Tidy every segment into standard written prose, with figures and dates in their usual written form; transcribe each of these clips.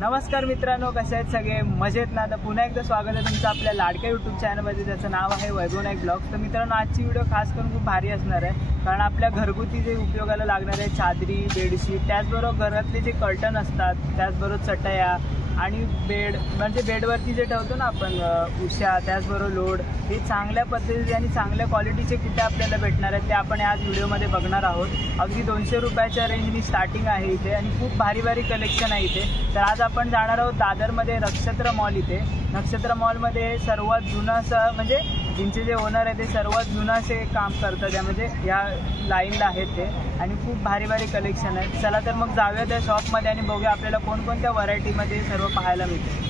नमस्कार मित्रांनो, कसे आहेत सगळे? मजेत ना? तर पुन्हा एकदा स्वागत आहे तुमचं आपल्या लाडक्या यूट्यूब चॅनलमध्ये, ज्याचं नाव आहे वैभव नाईक ब्लॉग्स. तर मित्रांनो, आजची व्हिडिओ खास करून खूप भारी असणार आहे, कारण आपल्या घरगुती जे उपयोगाला लागणार आहे चादरी, बेडशीट, त्याचबरोबर घरातले जे कर्टन असतात, त्याचबरोबर चटया आणि बेड, म्हणजे बेडवरती जे ठेवतो ना आपण उशा, त्याचबरोबर लोड, हे चांगल्या पद्धतीचे आणि चांगल्या क्वालिटीचे कुठे आपल्याला भेटणार आहेत ते आपण आज व्हिडिओमध्ये बघणार आहोत. अगदी 200 रुपयाच्या रेंजनी स्टार्टिंग आहे इथे आणि खूप भारी भारी कलेक्शन आहे इथे. तर आज आपण जाणार आहोत दादरमध्ये नक्षत्र मॉल इथे. नक्षत्र मॉलमध्ये सर्वात जुनं असं, म्हणजे जिंचे जे ओनर आहे ते सर्वात जुनं असे काम करतात, त्यामध्ये या लाईनला आहेत ते, आणि खूप भारी भारी कलेक्शन आहे. चला तर मग जाऊया त्या शॉपमध्ये आणि बघूया आपल्याला कोणकोणत्या व्हरायटीमध्ये सर्व पाहायला मिळते.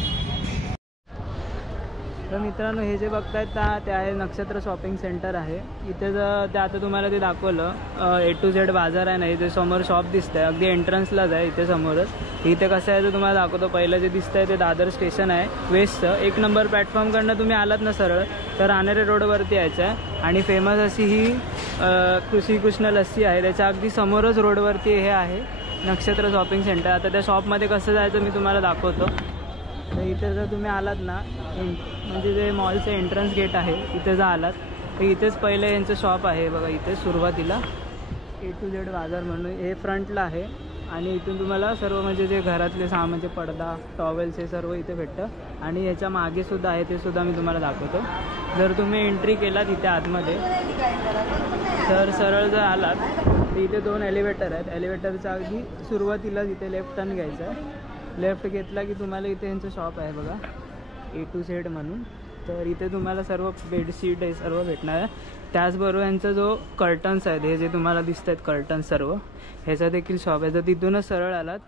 तर मित्रांनो, हे जे बघतायत ना ते आहे नक्षत्र शॉपिंग सेंटर आहे. इथे ते आता तुम्हाला ते दाखवलं A to Z बाजार आहे ना, इथे समोर शॉप दिसतंय, अगदी एंट्रन्सलाच आहे इथे समोरच. इथे कसं आहे ते तुम्हाला दाखवतो. पहिलं जे दिसतंय ते दादर स्टेशन आहे वेस्टचं. 1 नंबर प्लॅटफॉर्मकडनं तुम्ही आलात ना सरळ, तर राहणारे रोडवरती यायचं आहे. आणि फेमस अशी ही श्रीकृष्ण लस्सी आहे, त्याच्या अगदी समोरच रोडवरती हे आहे नक्षत्र शॉपिंग सेंटर. आता त्या शॉपमध्ये कसं जायचं मी तुम्हाला दाखवतो. तर इथे जर तुम्ही आलात ना, म्हणजे जे मॉलचं एंट्रन्स गेट आहे इथे जर आलात तर इथेच पहिले यांचं शॉप आहे बघा. इथे सुरुवातीला A to Z बाजार म्हणून हे फ्रंटला आहे, आणि इथून तुम्हाला सर्व म्हणजे जे घरातले सामानचे पडदा, टॉवेल्स, हे सर्व इथे भेटतं. आणि याच्या मागे सुद्धा आहे, ते सुद्धा मी तुम्हाला दाखवतो. जर तुम्ही एंट्री केलात इथे आतमध्ये, तर सरळ जर आलात तर इथे 2 एलिव्हेटर आहेत. एलिव्हेटरच्या अगदी सुरुवातीलाच इथे लेफ्ट टर्न घ्यायचा आहे. लेफ्ट घेतला की तुम्हाला इथे यांचं शॉप आहे बघा, A to Z म्हणून. तर इथे तुम्हाला सर्व बेडशीट हे सर्व भेटणार आहे. त्याचबरोबर यांचा जो कर्टन्स आहेत, हे जे तुम्हाला दिसत आहेत कर्टन्स सर्व, ह्याचा देखील शॉप आहे. जर तिथूनच सरळ आलात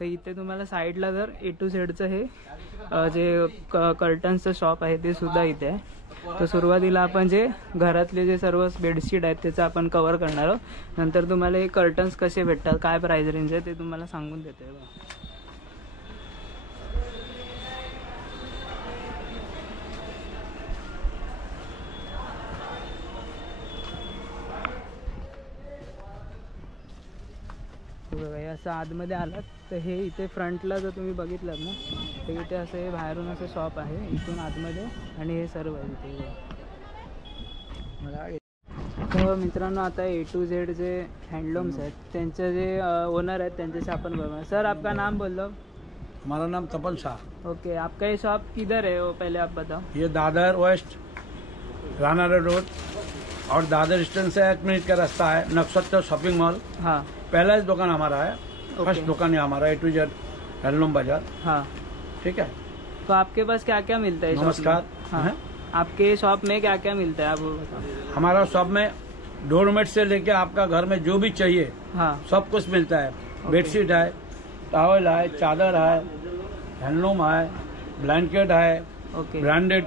तर इथे तुम्हाला साईडला जर A to Zचं हे जे कर्टन्सचं शॉप आहे ते सुद्धा इथे आहे. तर सुरुवातीला आपण जे घरातले जे सर्व बेडशीट आहेत त्याचं आपण कवर करणार आहोत. नंतर तुम्हाला हे कर्टन्स कसे भेटतात, काय प्राईस रेंज आहे ते तुम्हाला सांगून देते बघा. बघा, हे असं आतमध्ये आलात तर हे इथे फ्रंटला जर तुम्ही बघितलं ना, तर इथे असं हे बाहेरून असं शॉप आहे, इथून आतमध्ये, आणि हे सर्व आहे इथे मला. तर मित्रांनो, आता A to Z जे हँडलूम्स आहेत त्यांचे जे ओनर आहेत त्यांच्याशी आपण बघा. सर, आपका नाम बोल दो. हमारा नाम तपन शाह. ओके, आपका ये शॉप किधर है वो पहले आप बताओ. ये दादर वेस्ट राना रोड और दादर स्टेशन से 1 मिनट का रास्ता है, नक्षत्र शॉपिंग मॉल. हाँ, पहला ही दुकान हमारा है, फर्स्ट दुकान है हमारा A to Z हैंडलूम बाजार. हाँ, ठीक है. तो आपके पास क्या क्या मिलता है शॉप में? नमस्कार. हाँ, आपके शॉप में क्या क्या मिलता है आप वो बताओ. हमारा शॉप में डोरमेट से लेके आपका घर में जो भी चाहिए हाँ, सब कुछ मिलता है. बेडशीट है, टॉवल है, चादर है, हैंडलूम है, ब्लैंकेट है, ओके, ब्रांडेड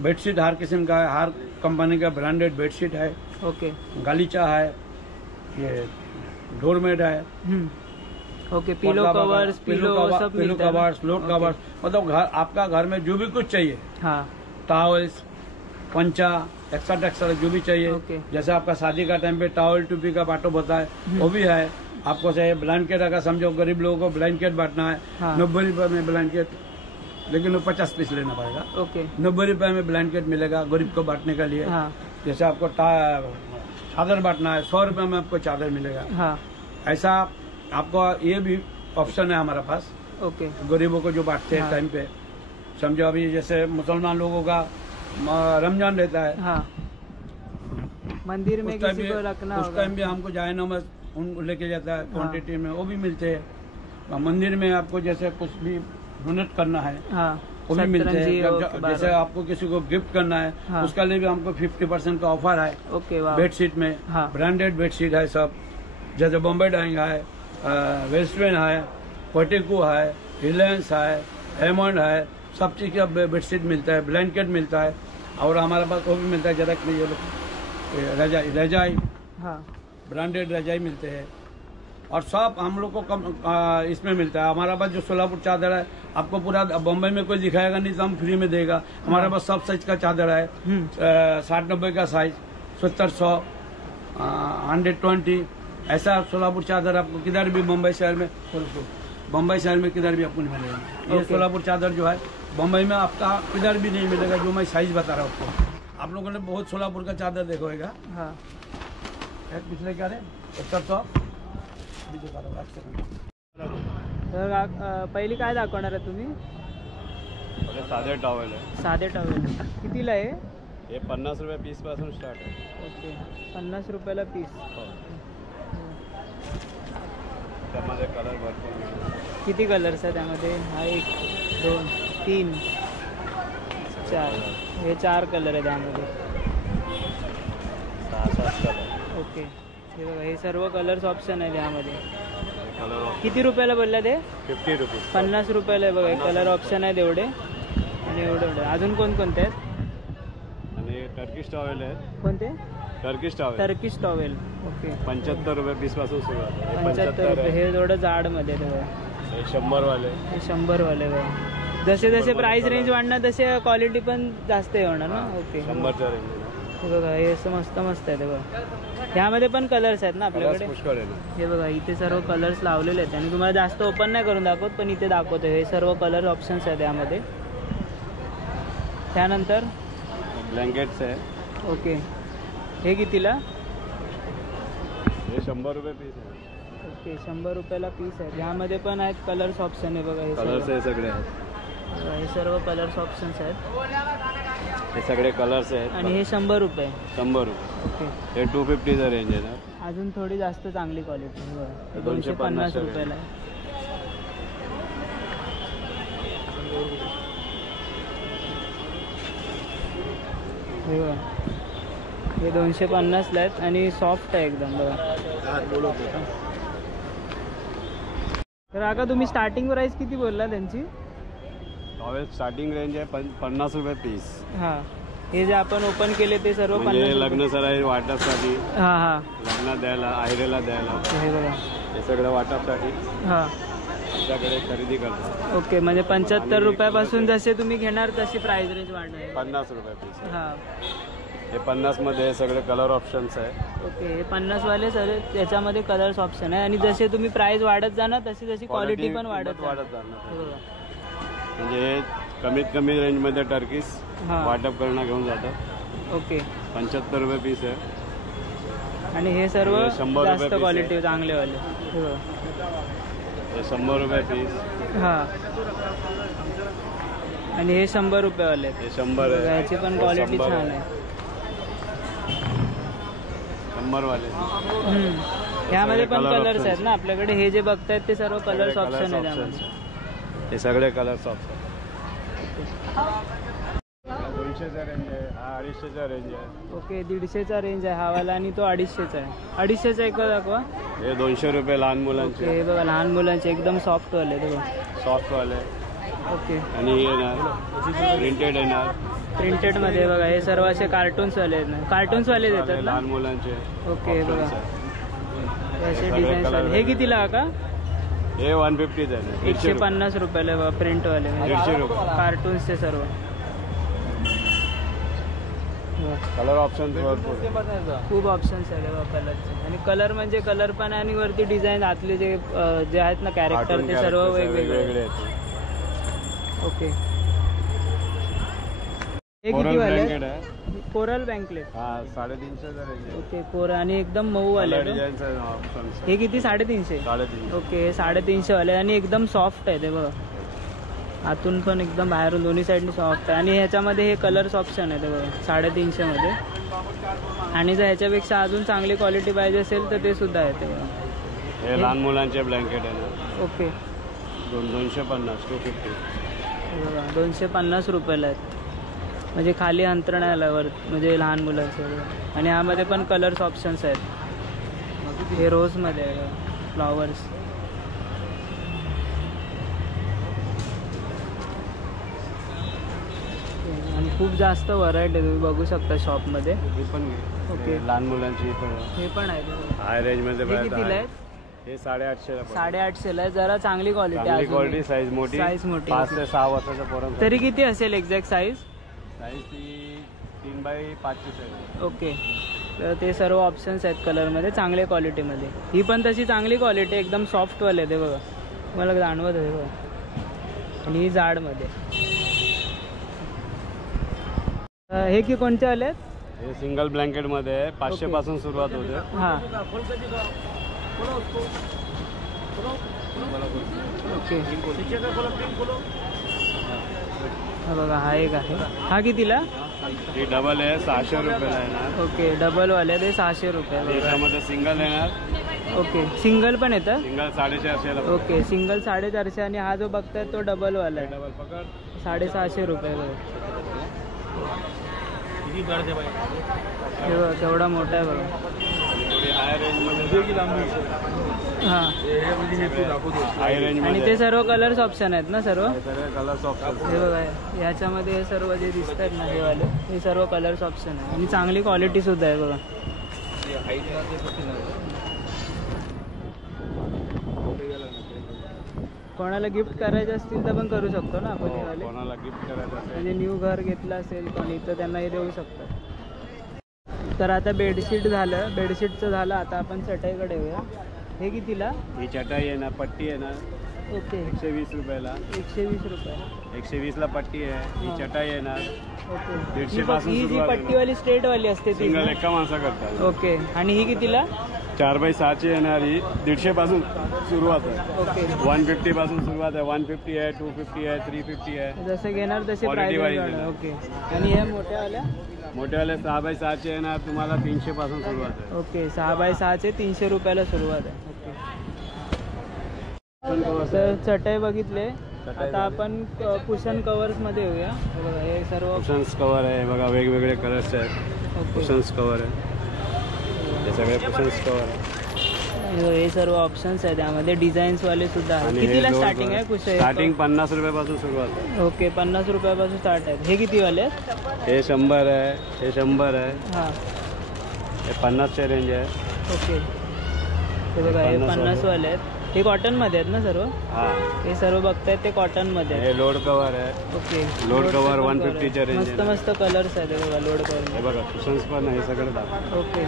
बेडशीट हर किस्म का है, हर कंपनी का ब्रांडेड बेडशीट है, ओके, गालीचा है, ये डोरमेट है, ओके, पिलो कवर्स, पिलो सब पिलो मिलता है ना? कवर्स, लोड कवर्स, मतलब घर आपका घर में जो भी कुछ चाहिए, हाँ, टॉवल्स, पंचा, एक्स्ट्रा जो भी चाहिए. ओके. जैसे आपका शादी का टाइम पे टॉवल टूपी का बाटो होता है वो भी है. आपको चाहिए ब्लैंकेट, अगर समझो गरीब लोगों को ब्लैंकेट बांटना है, हाँ. 90 रुपए में ब्लैंकेट, लेकिन वो 50 पीस लेना पड़ेगा. ओके, 90 रुपए में ब्लैंकेट मिलेगा गरीब को बांटने के लिए. हाँ, जैसे आपको चादर बांटना है, 100 रुपए में आपको चादर मिलेगा. हाँ, ऐसा आपको ये भी ऑप्शन है हमारे पास, ओके, गरीबों को जो बांटते हैं हाँ. टाइम पे. समझो अभी जैसे मुसलमान लोगों का रमजान रहता है, हाँ, मंदिर में उस टाइम किसी को भी रखना उस होगा. टाइम भी हमको जाए नमज उनको लेके जाता है क्वांटिटी में, वो भी मिलते हैं. और मंदिर में आपको जैसे कुछ भी डोनेट करना है हाँ, वो भी मिलते सतरंजी हैं. हो जब- के जैसे आपको किसी को गिफ्ट करना है, हाँ. उसका लिए भी हमको 50% का ऑफर है. ओके, वाह, बेडशीट में हाँ. ब्रांडेड बेडशीट है सब. जैसे बॉम्बे डाइंग है, वेस्टर्न है, पोटिको है, रिलायंस है, हेमंड है, सब चीज का बेडशीट मिलता है, ब्लैंकेट मिलता है. और हमारे पास वो भी मिलता है जरा ये लोग रजाई, हाँ, ब्रांडेड रजाई मिलते हैं. और सब हम लोग को इसमें मिलता है. हमारा पास जो सोलापुर चादर है, आपको पूरा बम्बई में कोई दिखाएगा नहीं तो हम फ्री में देगा. हमारे पास सब साइज का चादर है, 60-90 का साइज, 70-100, 120, ऐसा सोलापुर चादर आपको किधर भी मुंबई शहर में बम्बई शहर में किधर भी आपको नहीं मिलेगा। ये सोलापुर चादर जो है बम्बई में आपका किधर भी नहीं मिलेगा, जो मैं साइज बता रहा हूँ आपको। आप लोगों ने बहुत सोलापुर का चादर देखा होगा। हाँ पिछले क्या है 7100 तर पहिली काय दाखवणार आहे तुम्ही? साधे टॉवेल आहे. साधे टॉवेल कितीला आहे? हे 50 रुपये पीस पासून स्टार्ट आहे. ओके 50 रुपयाला पीस. त्यामध्ये कलर भरपूर मिळतात. किती कलर्स आहे त्यामध्ये? हा 1 2 3 4 हे 4 कलर आहे त्यामध्ये. 6-7 कलर. ओके हे बघा हे सर्व कलर्स ऑप्शन आहे त्यामध्ये. कलर किती रुपयाला बोलला ते? 50 रुपीज. 50 रुपयाला आहे बघा. कलर ऑप्शन आहे तेवढे आणि एवढे. अजून कोणकोणते आहेत? आणि टर्किश टॉवेल आहेत. कोणते? Turkish towel. Turkish towel. Okay 75 रुपये पीस पासून सुरू आहे. 75 रुपये. हे थोडं जाडमध्ये आहे बघा. हे 100 वाले. हे 100 वाले बघा. जसे जसे प्राइस रेंज वाढणार तसे क्वालिटी पण जास्त होणार ना. ओके 100च्या रेंज. हे बघा हे असं मस्त मस्त आहे ते बघा. ह्यामध्ये पण कलर्स आहेत ना आपल्याकडे? पुष्कळ आहे ना. हे बघा इथे सर्व कलर्स लावलेले आहेत आणि तुम्हाला जास्त ओपन नाही करून दाखवत, पण इथे दाखवतो. हे सर्व कलर ऑप्शन्स आहेत यामध्ये. त्यानंतर ब्लँकेट्स आहे. ओके हे कितीला? हे 100 रुपये पीस आहे. ओके 100 रुपयाला पीस आहे. ह्यामध्ये पण आहेत कलर्स ऑप्शन आहे बघा. हे कलर्स सर्व हे सगळे आहेत. हे सर्व कलर्स ऑप्शन्स आहेत हे सगळे कलर्स आहेत. आणि हे 100 रुपये. 100 रुपये. ओके हे 250चा रेंज आहे ना. अजून थोडी जास्त चांगली क्वालिटी बघा. 250 रुपयाला आहे. हे बघा हे 250ला आहेत आणि सॉफ्ट आहे एकदम बघा. तर आता तुम्ही स्टार्टिंग प्राइस किती बोलला त्यांची? टॉवेल स्टार्टिंग रेंज आहे 50 रुपये पीस. हां हे जे आपण ओपन केले ते सर्व 50 म्हणजे रुपये. लग्न सराई वाटपसाठी, हां हां लग्नात द्यायला, आयरेला द्यायला, हे बघा. हे सगळं वाटपसाठी हां आमच्याकडे खरेदी करतात. ओके म्हणजे 75 रुपयापासून जसे तुम्ही घेणार तशी प्राइस रेंज वाढणार. 50 रुपये पीस. हां हे 50 मध्ये सगळे कलर ऑप्शन्स आहे. ओके हे 50 वाले सर त्याच्यामध्ये कलर्स ऑप्शन आहे आणि जसे तुम्ही प्राइस वाढत जाणार तशी तशी क्वालिटी पण वाढत जाणार. हे बघा. म्हणजे कमीत कमी रेंजमध्ये टर्कीस हां वाटप करणं घेऊन जातात. ओके 75 रुपये पीस आहे. आणि हे सर्व हे 100 रुपये जास्त piece क्वालिटी आहे. चांगलेवाले. हे बघा. हे 100 रुपये पीस. हां आणि हे 100 रुपयेवाले आहेत. हे 100 आहे. याची पण क्वालिटी 100 छान आहे. 100 वाले. ह्यामध्ये पण color कलर्स options. आहेत ना आपल्याकडे? हे जे बघतायत ते सर्व कलर्स सगळे ऑप्शन आहे colours त्यामध्ये. options. हे सगळे कलर्स ऑप्शन. 200चा रेंज आहे. हा 250चा रेंज आहे. ओके 150चा रेंज आहे हा वाला आणि तो 250चा आहे. 250चा एक दाखवा. हे 200 रुपये लहान ओके मुलांचे. हे बघा लहान मुलांचे एकदम सॉफ्ट वाले ते बघा. सॉफ्ट वाले. ओके आणि हे येणार प्रिंटेड येणार. प्रिंटेड मध्ये बघा हे सर्व असे कार्टून्स वाले आहेत ना. कार्टून्स वाले देतात ना. लहान मुलांचे. ओके हे बघा हे असे सगळे डिझाईन्स color वाले. हे कितीला का? हे 150 आहे. 150 रुपयाला बघा प्रिंट वाले. 150 रुपये. कार्टून्सचे सर्व कलर ऑप्शन भरपूर आहे. खूप ऑप्शन्स आहे बघा कलरचे. आणि कलर म्हणजे कलर पण आणि वरती डिझाईन आतले जे जे आहेत ना कॅरेक्टर Cartoon ते सर्व characters वेगवेगळे. आहेत. ओके हे Coral किती वाले? blanket आहे. कोरल बँकलेट. हा 350चा रेंज आहे. ओके कोरल आणि एकदम मऊ वाले कलर ना? डिझाईन्स आहे ऑप्शन्स. हे किती? 350. 350. ओके हे 350 वाले आणि एकदम सॉफ्ट आहे ते बघा. आतून पण एकदम बाहेरून दोन्ही साईडनी सॉफ्ट आहे. आणि ह्याच्यामध्ये हे कलर्स ऑप्शन आहे ते बघा 350 मध्ये. आणि जर ह्याच्यापेक्षा अजून चांगली क्वालिटी पाहिजे असेल तर ते सुद्धा आहे ते बघा. हे लहान मुलांचे ब्लँकेट आहे ना. ओके 250 250. हे बघा 250 रुपयाला आहेत. म्हणजे खाली अंतरणाला वर म्हणजे लहान मुलांचे बघा. आणि ह्यामध्ये पण कलर्स ऑप्शन्स आहेत. हे रोजमध्ये आहे बघा फ्लॉवर्स. आणि खूप जास्त व्हरायटी तुम्ही बघू शकता शॉपमध्ये. ही पण ओके. लहान मुलांची ही पण हे पण आहे हाय रेंज मध्ये हे कितीला आहेत? हे 850 ला. 850ला आहे. जरा चांगली क्वालिटी चांगली आहे. क्वालिटी. साईज मोठी. साईज मोठी. 5 ते 6 वर्षाच्या पोरांसाठी. तरी किती असेल एक्झॅक्ट साईज? साईज ती 3x5 ची साईज. ओके तर ते सर्व ऑप्शन्स आहेत कलरमध्ये चांगल्या क्वालिटीमध्ये. ही पण तशी चांगली क्वालिटी एकदम सॉफ्टवाले ते बघा. मला जाणवत आहे बघ. आणि ही जाडमध्ये. हे की कोणते आले आहेत? हे सिंगल ब्लँकेट मध्ये आहे. 500 पासून सुरुवात होते. हां ओके. हा बघा हा एक आहे. हा कितीला? ही डबल आहे 600 रुपयाला येणार. ओके डबलवाले ते 600 रुपये. याच्यामध्ये सिंगल येणार. ओके सिंगल पण येतं. सिंगल 450 ला. ओके सिंगल 450 आणि हा जो बघताय तो डबलवाला आहे. डबल पकड 650 रुपये बघा. हे बघा केवढा मोठा आहे बघा. थोडी हाय रेंज मध्ये. हां हाय रेंज आणि मध्ये ते सर्व कलर्स ऑप्शन आहेत ना सर्व? सगळे कलर्स ऑप्शन. हे बघा ह्याच्यामध्ये हे सर्व जे दिसतात ना हे वाले हे सर्व कलर्स ऑप्शन आहे आणि चांगली क्वालिटी सुद्धा आहे बघा. कोणाला गिफ्ट करायचे असतील तर पण करू शकतो ना आपण हे वाले. कोणाला गिफ्ट करायचं असेल म्हणजे न्यू घर घेतलं असेल कोणी तर त्यांना हे देऊ शकतात. तर आता बेडशीट झालं. बेडशीटचं झालं. आता आपण चटईकडे येऊया. हे कितीला? ही चटाई आहे ना पट्टी आहे ना ओके 120 रुपयाला. 120 रुपये. 120 ला पट्टी आहे. ही चटाई येणार ओके 150 पासून ही जी सुरुवात आहे. पट्टीवाली स्ट्रेटवाली असते ती सिंगल ना? एका माणसा करतात. ओके आणि ही कितीला? 4x6 येणार. ही 150 पासून सुरुवात आहे. ओके 150 पासून सुरुवात आहे. 150 आहे 250 आहे 350 आहे. जसे घेणार तसे Quality प्राइस wise आहे. ओके. आणि ह्या मोठ्यावाल्या? मोठेवाले 6x6 येणार तुम्हाला 300 पासून सुरुवात आहे. ओके 6x6 300 रुपयाला सुरुवात आहे. ओके कुशन कवर्स तर चटई बघितले. चटई आता आपण कुशन कवर्स मध्ये येऊया. हे बघा हे सर्व कुशन्स कवर आहे बघा. वेगवेगळे कलर्स आहेत. ओके. कुशन्स कवर आहे. हे सगळे कुशन्स कवर आहे. हे सर्व ऑप्शन्स आहेत त्यामध्ये. डिझाईन्स वाले सुद्धा आहेत. आणि कितीला हे स्टार्टिंग आहे कुशन? स्टार्टिंग 50 रुपयापासून सुरुवात आहे. ओके 50 रुपयापासून स्टार्ट आहे. हे किती वाले आहेत? हे 100 आहे. हे 100 आहे. हां हे 50च्या रेंज आहे. ओके हे बघा हे 50 वाले आहेत. हे कॉटनमध्ये आहेत ना सर्व? हा हे सर्व बघतायत ते कॉटनमध्ये आहेत. हे लोड कवर आहे. ओके लोड कवर 150च्या रेंज मस्त मस्त कलर्स आहेत. हे बघा लोड कवर. हे बघा कुशन्स पण आहे. हे सगळं दाखव. ओके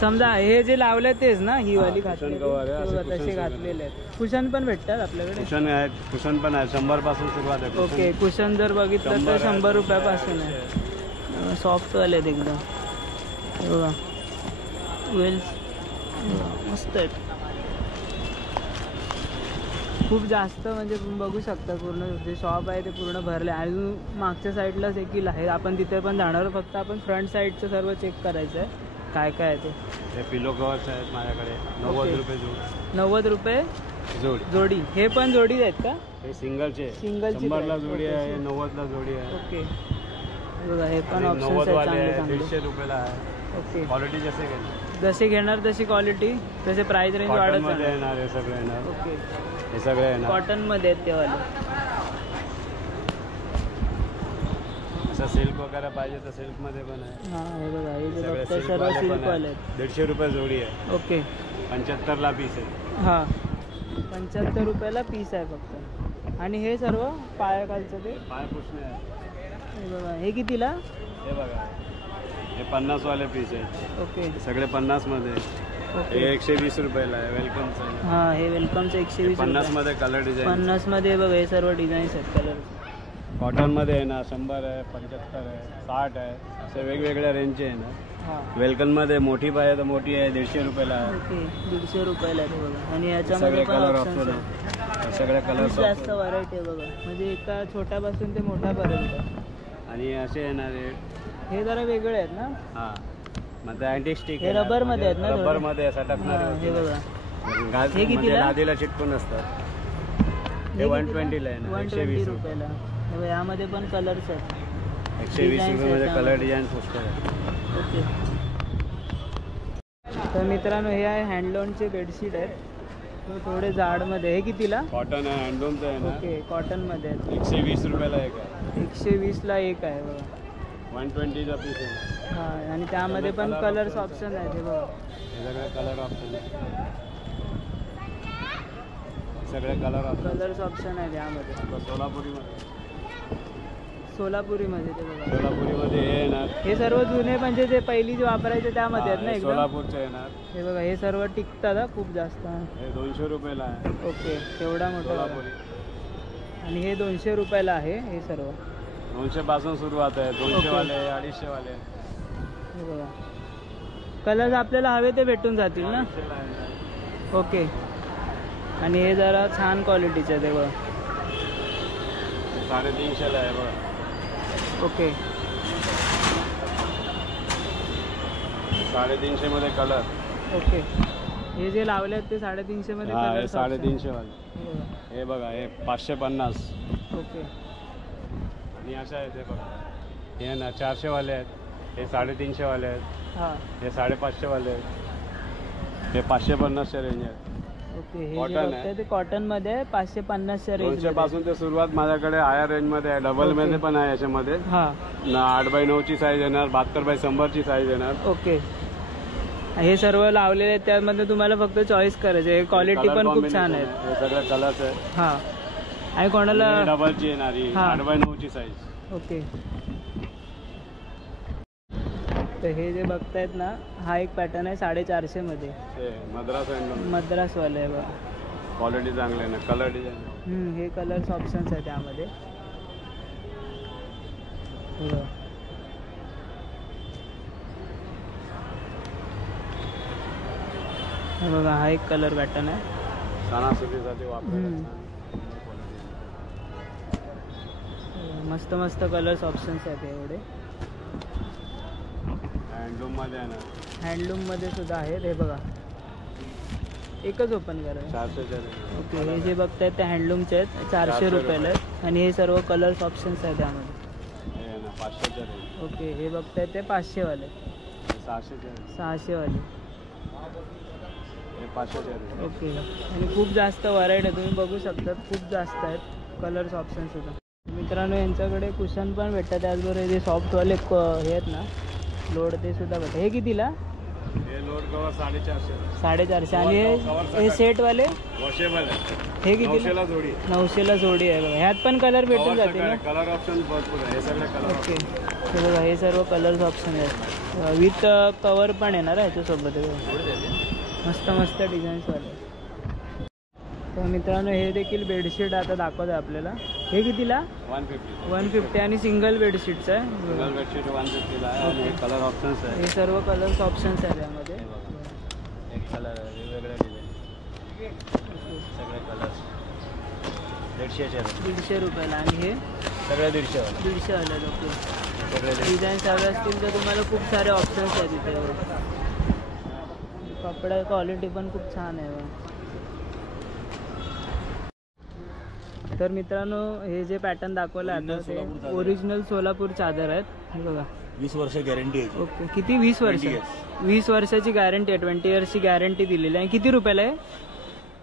समजा हे जे लावले तेच ना ही वाली कुशन कवर आहे. असे तसे कुशन्स घातलेले आहेत. कुशन पण भेटतात आपल्याकडे? कुशन आहेत. कुशन पण आहे. 100 पासून सुरुवात आहे. ओके कुशन जर बघितलं तर 100 आहे. 100 रुपयापासून आहे. सॉफ्टवाले आहेत एकदम. हे बघा वेल्स मस्त आहेत. खूप जास्त म्हणजे बघू शकता पूर्ण जे शॉप आहे ते पूर्ण भरले. अजून मागच्या साईडलाच एक आहे. आपण तिथे पण जाणार. फक्त आपण फ्रंट साईडचं सर्व चेक करायचं आहे काय काय आहे ते. हे पिलो कवर्स आहेत माझ्याकडे. 90 रुपये जोड. 90 रुपये जोडी. हे पण जोडी आहेत का? हे सिंगलचे. सिंगलची 100ला जोडी ओके. आहे. 90ला जोडी आहे. ओके बघा हे पण ऑप्शन्स 90 आहेत वाले चांगले आहे. चांगले. 150 रुपयाला आहे. ओके क्वालिटी जसे घेणार जसे घेणार तशी क्वालिटी तसे प्राइस रेंज कॉटन वाढत मध्ये जाणार. येणार. हे सगळे येणार. ओके हे सगळे येणार. कॉटनमध्ये आहेत ते वाले. असं सिल्क वगैरे पाहिजे तर सिल्क मध्ये पण आहे. हां हे बघा हे जे सगळे बघताय silk सर्व वाले पण सिल्कवाले आहे. आहेत. 150 रुपये जोडी आहे. ओके 75ला पीस आहे. हां 75 रुपयाला पीस आहे फक्त. आणि हे सर्व पायाखालचं ते पाय पुसणे आहे. हे बघा हे कितीला? हे बघा हे 50 वाले पीस आहेत. ओके हे सगळे 50 मध्ये. ओके हे 120 रुपयाला आहे. वेलकमचं आहे. हां हे वेलकमचं 120 50 रुपये. मध्ये कलर डिझाईन. 50 मध्ये बघा हे सर्व डिझाईन्स आहेत कलर. कॉटन मध्ये आहे ना 100 आहे 75 आहे 60 आहे. असे वेगवेगळ्या रेंजचे आहे ना. हां वेलकम मध्ये मोठी पाहिजे तर मोठी आहे 150 रुपयाला आहे. ओके 150 रुपयाला आहे ते बघा. आणि हे याच्यामध्ये सगळे पण कलर ऑप्शन्स ऑप्शन आहेत. आहे. हे सगळे कलर खूप जास्त व्हरायटी आहे बघा. म्हणजे एका छोट्यापासून ते मोठ्यापर्यंत. आणि असे येणार आहे. हे जरा वेगळे आहेत ना? हा मग अँटिक स्टिक हे रबर मध्ये आहेत ना थोडे? रबर मध्ये सटकणार. हां, हे बघा हे कितीला? लादीला चिटकून असतात. हे 120 ला आहे ना. 120 रुपयाला. हे बघा, यामध्ये पण कलर्स आहेत. 120 Designs रुपयामध्ये आहेत कलर त्यामध्ये. डिझाईन पुष्कळ आहे. ओके तर मित्रांनो हे आहे हँडलूमचे बेडशीट आहेत. थोडे जाडमध्ये. हे कितीला? कॉटन आहे. हँडलूमचं आहे ना. ओके कॉटनमध्ये आहेत. 120 रुपयाला एक आहे. 120ला एक आहे बघा. 120चा पीस आहे. हां आणि त्यामध्ये पण कलर्स ऑप्शन आहेत. हे बघा हे सगळे कलर ऑप्शन आहे. सगळे कलर ऑप्शन. कलर्स ऑप्शन आहे त्यामध्ये. सोलापुरी मध्ये सोलापुरीमध्ये ते बघा. सोलापुरीमध्ये हे येणार. हे सर्व जुने म्हणजे जे पहिली जे वापरायचे त्यामध्ये आहेत ना एकदम. सोलापूरचे येणार. हे बघा हे सर्व टिकतात हा खूप जास्त. हे 200 रुपयाला आहे. ओके तेवढा मोठा सोलापुरी. आणि हे 200 रुपयाला आहे हे सर्व. 200 पासून सुरुवात आहे. 200 वाले 250 वाले. हे बघा कलर आपल्याला हवे ते भेटून जातील ना. ओके आणि हे जरा छान क्वालिटीचे आहे ते बघा. 350 ला आहे बघा. ओके 350 मध्ये कलर. ओके हे जे लावले आहेत ते 350 मध्ये कलर. 350 वाले. हे बघा हे 550. ओके आणि अशा आहेत हे बघा. हे ना 400 वाले आहेत. हे 350 वाले आहेत. हां हे 550 वाले आहेत. हे 550च्या रेंज आहेत. ओके हे जे Cotton आहे. बघताय ते कॉटन मध्ये 550च्या रेंज 200 पासून ते सुरुवात माझ्याकडे हायर रेंज मध्ये आहे. डबल मध्ये पण आहे याच्यामध्ये. हां 8x9 ची साईज येणार. 72x100 ची साईज येणार. ओके हे सर्व लावलेले आहेत त्यामध्ये तुम्हाला फक्त चॉईस करायचे. हे क्वालिटी पण खूप छान आहे. हे सगळे कलर्स आहे. हां आणि कोणाला डबलची येणारी. हा. 8x9 ची साईज. ओके तर हे जे बघतायत ना हा एक पॅटर्न आहे 450 मध्ये. हे मद्रास आहे. मद्रासवाले आहे बघा. क्वालिटी चांगली आहे ना. Colour design. हे कलर्स ऑप्शन्स आहे त्यामध्ये. हे बघा. हे बघा हा एक कलर पॅटर्न आहे. सणासुदीसाठी वापरायला. मस्त मस्त कलर्स ऑप्शन्स आहेत एवढे. हँडलूम मध्ये आहे ना. हँडलूम मध्ये सुद्धा आहेत. हे बघा एकच ओपन करा. 400 ओके हे जे बघतायत ते हँडलूमचे आहेत 400 रुपयाला आहेत. आणि हे सर्व कलर्स ऑप्शन्स आहेत त्यामध्ये. हे ना 500 रेंज. ओके हे बघतायत ते 500 वाले. 600 वाले. हे 500 रेंज. ओके आणि खूप जास्त व्हरायटी आहे तुम्ही बघू शकता. खूप जास्त आहेत कलर्स ऑप्शन्स सुद्धा. मित्रांनो यांच्याकडे कुशन पण भेटतात. त्याचबरोबर जे सॉफ्टवाले हे आहेत ना लोड ते सुद्धा भेटतात. हे कितीला? हे लोड कवर 450. 450. आणि हे सेटवाले वॉशेबल आहे. हे कितीला? 900ला जोडी. 900ला जोडी आहे बघा. ह्यात पण कलर भेटून जातील ना. कलर ऑप्शन भरपूर आहे. हे सगळे कलर. ओके हे बघा हे सर्व कलर्स ऑप्शन आहेत. विथ कवर पण येणार आहे ह्याच्यासोबत. मस्त मस्त डिझाईन्सवाले. तर मित्रांनो हे देखील बेडशीट आता दाखवत आहे आपल्याला. हे कितीला? 150 आणि सिंगल बेडशीटचं आहे. सिंगल बेडशीट 150 ला आहे. आणि कलर ऑप्शन्स आहे. हे सर्व कलर्स ऑप्शन्स आहेत त्यामध्ये. एक कलर आहे वेगवेगळे डिझाईन. सगळे कलर्स 150 रुपयाला. आणि हे सगळे 150 150 वाले. ओके सगळे डिझाईन्स हवे असतील तर तुम्हाला खूप सारे ऑप्शन्स आहेत इथे. कपडा क्वालिटी पण खूप छान आहे. तर मित्रांनो हे जे पॅटर्न दाखवलं आता ते ओरिजिनल सोलापूर चादर आहेत. हे बघा 20 वर्ष गॅरंटी आहे. ओके किती? 20 वर्ष. 20 वर्षाची गॅरंटी आहे. 20 इयर्सची गॅरंटी दिलेली आहे. किती रुपयाला आहे?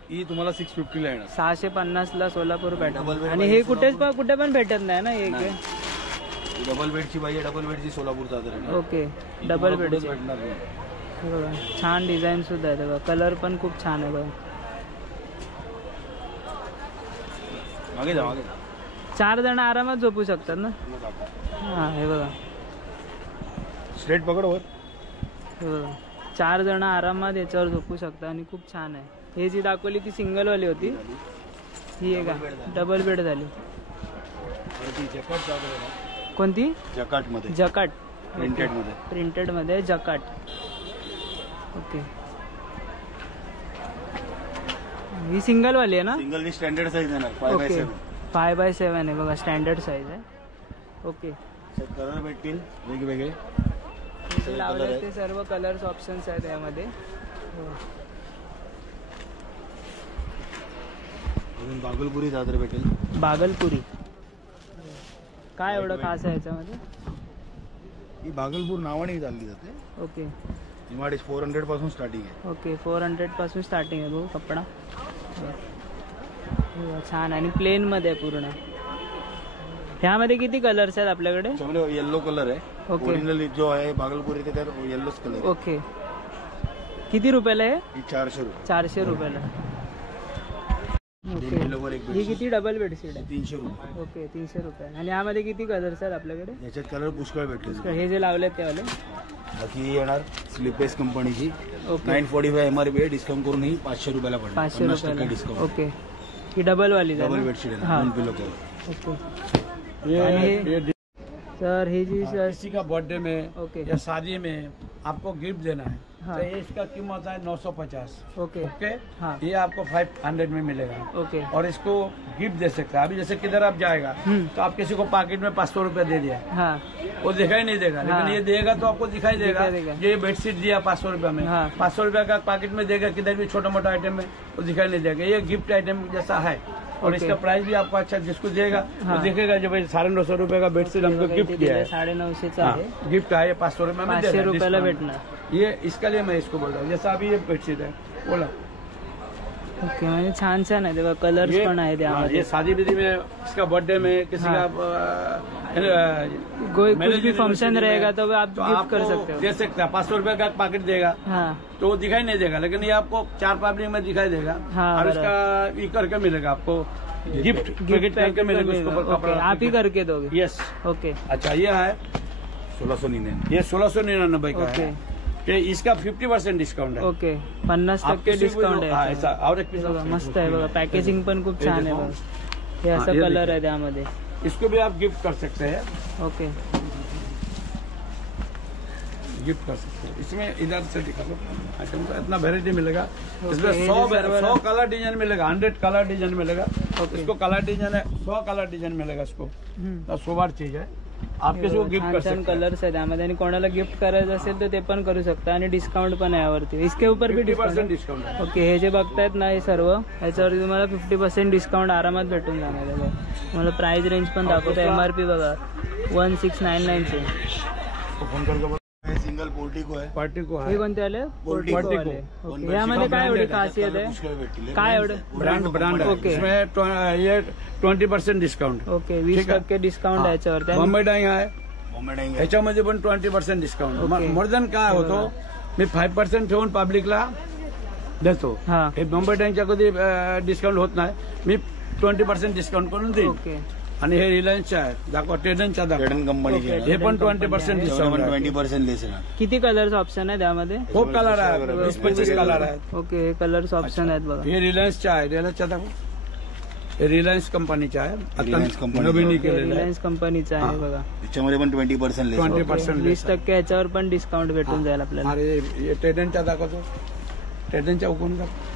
ही तुम्हाला 650 ला येणार. 650ला सोलापूर पॅटर्न. आणि हे कुठे पण भेटत नाही ना. एक डबल बेडची पाहिजे. डबल बेडची सोलापूर चादर आहे. ओके डबल बेड भेटणार नाही. बघा छान डिझाईन सुद्धा आहे. बघा कलर पण खूप छान आहे. बघा मागे जा. 4 जण आरामात झोपू शकतात ना. हां हे बघा स्ट्रेट पकड वर. हे बघा 4 जण आरामात याच्यावर झोपू शकतात. आणि खूप छान आहे. हे जी दाखवली ती सिंगलवाली होती. ही आहे का डबल बेड झाली. कोणती? जकाट मध्ये. जकाट प्रिंटेड मध्ये. प्रिंटेड मध्ये जकाट. ओके ही सिंगलवाली आहे ना. सिंगल स्टँडर्ड साईज येणार. 5x7. 5x7 आहे बघा. स्टँडर्ड साईज आहे. ओके कलर भेटतील वेगवेगळे. लावले ते सर्व कलर्स ऑप्शन्स आहेत यामध्ये. बागलपुरी चादर भेटेल. बागलपुरी काय एवढं खास आहे याच्यामध्ये? ही बागलपूर नावाने चालली जाते. ओके इमाडे 400 पासून स्टार्टिंग आहे. ओके 400 पासून स्टार्टिंग आहे भाऊ कपडा. छान आणि प्लेन मध्ये आहे पूर्ण. ह्यामध्ये किती कलर्स आहेत आपल्याकडे? येल्लो कलर आहे. ओके ओरिजिनल जो आहे बागलपुरी ते त्यात येल्लोच कलर. ओके किती रुपयाला आहे? ही 400 रुपये. 400 रुपयाला. ओके. 3 किलोवर एक ही बेडशीट किती डबल बेडशीट आहे? 300 रुपये. ओके 300 रुपये. आणि यामध्ये किती कलर सर आपल्याकडे? याच्यात कलर पुष्कळ भेटतील. हे जे लावलेत ते वाले बाकी येणार स्लीपेस कंपनीची ओके 945 MRP आहे. डिस्काउंट करून ही 500 रुपयाला पडणार. 500 50% रुपयाला. डिस्काउंट. ओके ही डबल वाली डबल बेडशीट आहे हां 2 पिलो कवर. ओके. ये सर ही जी किसी का बर्थडे में ओके या शादी में आपको गिफ्ट देना है हाँ. तो ये इसका कीमत है 950. ओके ओके हाँ ये आपको 500 में मिलेगा ओके और इसको गिफ्ट दे सकते हैं. अभी जैसे किधर आप जाएगा तो आप किसी को पॉकेट में 500 रुपया दे दिया हाँ वो दिखाई नहीं देगा हाँ. लेकिन ये देगा तो आपको दिखाई देगा. दिखाई देगा. ये बेडशीट दिया 500 रुपया में हाँ. 500 रुपया का पॉकेट में देगा किधर भी छोटा मोटा आइटम में वो दिखाई नहीं देगा. ये गिफ्ट आइटम जैसा है और ओके. इसका प्राइस भी आपको अच्छा जिसको देगा हाँ. वो देखेगा जो भाई 950 रुपये का बेडशीट हमको गिफ्ट किया है. 950चा आहे. गिफ्ट है ये 500 रुपये में दे 500 रहा है रुपयाला discount. भेटणार. ये इसका लिए मैं इसको बोल रहा हूँ. जैसा अभी ये बेडशीट है बोला ओके म्हणजे छान छान आहे तेव्हा कलर्स पण आहेत हाँ, यामध्ये. ये शादी विधि में इसका बर्थडे में किसी हाँ. का कोई मैरिज कुछ भी फंक्शन anniversary रहेगा में तो आप तो गिफ्ट कर आपको सकते हो. दे सकते हैं. 500 रुपए का पैकेट देगा हाँ तो वो दिखाई नहीं देगा लेकिन ये आपको 4 पब्लिक में दिखाई देगा. हाँ, और बराबर. इसका ये करके मिलेगा आपको गिफ्ट गिफ्ट पैकेट करके मिलेगा उसके ऊपर ओके कपड़ा. आप ही करके दोगे. यस. ओके अच्छा ये है 1699. ये 1699 का ओके है कि इसका 50% डिस्काउंट है. ओके 50% डिस्काउंट हाँ, आहे ऐसा और एक हे piece बघा of- मस्त आहे बघा. पॅकेजिंग पण खूप छान आहे बघा. हे हाँ, असं ये कलर देखिए. आहे त्यामध्ये. इसको भी आप गिफ्ट कर सकते हैं. ओके गिफ्ट कर सकते हैं. इसमें इधर से दिखा दो आइटम का इतना वेरायटी मिलेगा. इसमें ये 100 जो server 100 कलर डिजाइन मिलेगा. 100 कलर डिजाइन मिलेगा. ओके. इसको कलर डिजाइन है 100 कलर डिजाइन मिलेगा. इसको हम्म. 100 बार चीज है आप किसी को गिफ्ट छान कर छान सकते हैं. कलर्स आहे त्यामध्ये आणि कोणाला गिफ्ट करायचं असेल तर ते पण करू शकता आणि डिस्काउंट पण आहे यावरती. इसके ऊपर भी 50% डिस्काउंट. डिस्काउंट है. ओके हे जे बघतायत ना हे सर्व याच्यावरती तुम्हाला 50% डिस्काउंट आरामात भेटून जाणार आहे बघा. तुम्हाला प्राइस रेंज पण दाखवतो. MRP बघा 1699 चे. तो फोन करके बोला सिंगल पोर्टिको आहे. पार्टी को हे है कोणते आले? Portico. आले. ओके यामध्ये काय एवढी खासियत आहे? पुष्कळ भेटतील. काय एवढं? ब्रांड ब्रांड है. ओके. इसमें ये 20% डिस्काउंट. ओके ठीक आहे. 20% डिस्काउंट आहे याच्यावरती. आणि बॉम्बे डाईंग आहे बॉम्बे डाईंग आहे. ह्याच्यामध्ये पण 20% डिस्काउंट. ओके. मोर दॅन काय होतो मी 5% ठेवून पब्लिकला देतो. हा हे बॉम्बे डाईंगच्या कधी डिस्काउंट होत नाही. मी 20% डिस्काउंट करून देईन. ओके आणि हे रिलायन्सचे आहे दाखवा. टेडनच्या दाखवा. टेडन कंपनीचे ओके. आहे. हे पण Trident 20% company डिस्काउंट आहे. 20% लेस आहे. किती कलर्स ऑप्शन आहे त्यामध्ये? खूप कलर आहे. 20-25 कलर आहेत. ओके हे कलर्स ऑप्शन आहेत बघा. हे रिलायन्सचे आहे. रिलायन्सच्या दाखवा. हे रिलायन्स कंपनीचे आहे. Reliance आता company. नवीन ओके, केलेलं आहे. रिलायन्स कंपनीचा आहे बघा. त्याच्यामध्ये पण 20% लेस. 20% 20% ह्याच्यावर पण डिस्काउंट भेटून जाईल आपल्याला. अरे हे टेडनच्या दाखवतो. टेडनच्या उकून दाखव.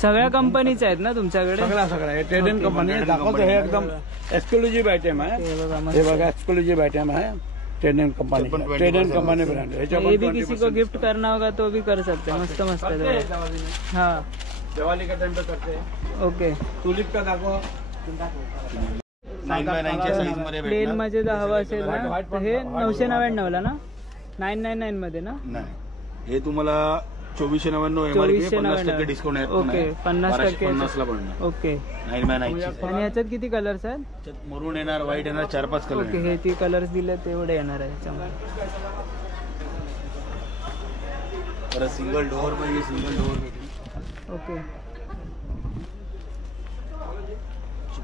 सगळ्या कंपनीच्या आहेत ना तुमच्याकडे? सगळा हे टेडन ओके. कंपनी दाखवतो. हे एकदम एक्सक्लुझिव्ह आयटम आहे. हे बघा हे मस्त. बघा एक्सक्लुझिव्ह आयटम है टेडन कंपनी. पण 20% टेडन कंपनी ब्रांड है. ह्याच्या ये पण भी किसी को 20% गिफ्ट करना होगा तो भी कर सकते हैं. मस्त मस्त आहे करते हैं बघा. दिवाली में. हाँ दिवाली का टाइम पे करते हैं. ओके. टुलिप का दाखव. 9x9 च्या साईज मध्ये प्लेन भेटणार. मध्ये जर हवं असेल ना तर हे 999 ला ना 999 मध्ये ना. नाही हे तुम्हाला 2499 MRP 50% डिस्काउंट आहे. ओके 50% 50 ला पडणार. ओके. 9x9 आणि ह्याच्यात किती कलर्स आहेत? त्याच्यात मरून येणार, व्हाईट येणार, 4-5 कलर. ओके हे ती कलर्स दिले तेवढे येणार आहे ह्याच्यामध्ये. परत सिंगल डोअर पाहिजे सिंगल डोअर भेटेल. ओके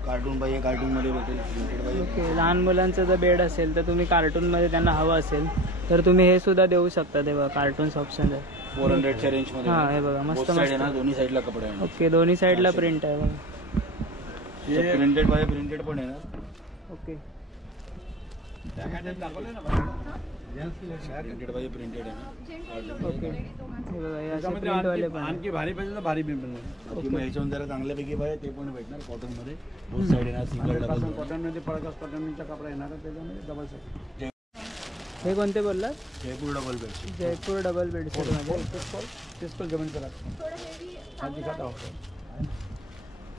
कार्टून पाहिजे कार्टून मध्ये भेटेल. प्रिंटेड पाहिजे. ओके लहान मुलांचं जर बेड असेल तर तुम्ही कार्टूनमध्ये त्यांना हवं असेल तर तुम्ही हे सुद्धा देऊ शकता. ते बघा कार्टून्स ऑप्शन आहे. 400 च्या रेंज मध्ये. हा हे बघा मस्त साईड आहे मस्त. ना दोन्ही साईडला कपडे आहे. ओके दोन्ही साईडला प्रिंट आहे बघा. प्रिंटेड पाहिजे प्रिंटेड पण येणार. ओके दाखवले ना प्रिंटेड पाहिजे प्रिंटेड आहे. ओके हे बघा हे असे त्याच्यामध्ये प्रिंट वाले पण आणखी भारी पाहिजे तर भारी बी मिळणार. बाकी मग ह्याच्याहून जरा चांगल्यापैकी पाहिजे ते पण भेटणार कॉटन मध्ये. बोथ साईड येणार सिंगल डबल. कॉटन मध्ये पडकास कॉटनचा कपडा येणार त्याच्यामध्ये डबल साईज. हे कोणते बोललात? Jaipur double bedsheet. Jaipur double bedsheet मध्ये. किसको जमीन पर हाँ दिखाता हूँ.